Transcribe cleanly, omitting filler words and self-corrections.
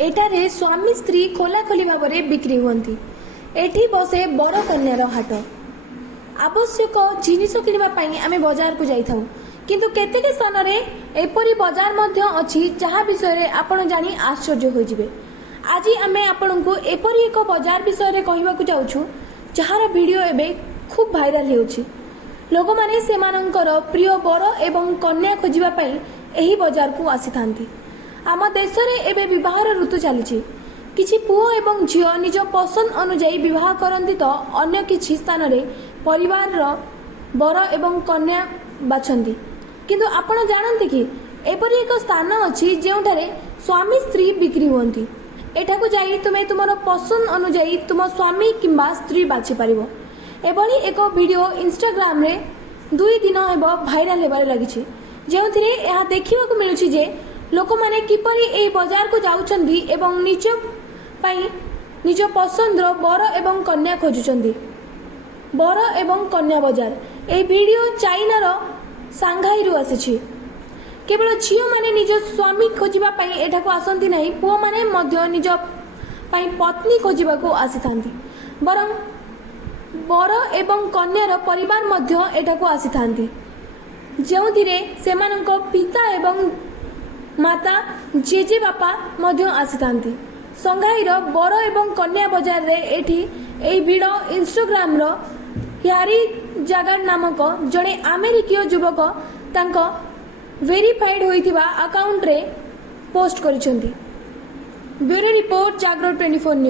एठारे स्वामी स्त्री खोलाखोली भाव में बिक्री हुअन्ति। एठी बसे बर कन्यार हाट। आवश्यक जिनिस किनिबा आमे बाजार को जाइथाउ, किंतु केतेक स्थान रे एपरी बाजार मध्य अछि जहा विषय रे आपण जानी आश्चर्य होई जिवे। आज आमे आपनको एपरी एक बाजार विषय रे कहिबा को जाउछु जहार वीडियो एबे खूब भाइराल हेउछि। लोक माने सेमानंकर प्रिय बर एवं कन्या खोजिबा पई एही बाजार को आसीथांती। आम देश रे एबे विवाहर ऋतु चली। किछि पुओ एवं झियो निज पसंद अनुଯାयी विवाह करती तो अन्य किछि स्थान रे परिवार बर एवं कन्या बाछंती। किंतु आपण जानते कि एपरी एक स्थान अछि जेउठारे स्वामी स्त्री बिक्री हुअन्ति। एठाकू जाई तुमे तुमर पसंद अनुଯାयी तुम स्वामी किंबा स्त्री बाछि पारिबो। एभली एक वीडियो इंस्टाग्राम रे 2 दिन हेब भाइराल हेबार लागिछि, जेउथिरे एहा देखिबाकू मिलुछि जे लोक माने किपरि एही बाजार को जाउछन्ती एवं निज पसंदर बर एवं कन्या खोजुछन्ती। बर एवं कन्या बाजार ए वीडियो चाइनार सांघाई रु आसीछि। केवल झियो माने निज स्वामी खोजिबा पई एठाको आसंती नाही, पुओ माने मध्य निज पई पत्नी खोजिबा को आसीथांती। बरं बर एवं कन्यार परिवार मध्य एठाको आसीथांती, जेउथिरे सेमानक पिता एवं माता जेजे बापा मध्य आसीथांती। संघाईर बर एवं कन्या बाजार रे एठी एही भिड इंस्टाग्राम रो यारी जागार नामक जड़े अमेरिकीय युवक तांको वेरीफाइड होइथिबा अकाउंट रे पोस्ट करिसेंती। ब्यूरो रिपोर्ट जागरण 24 न्यूज।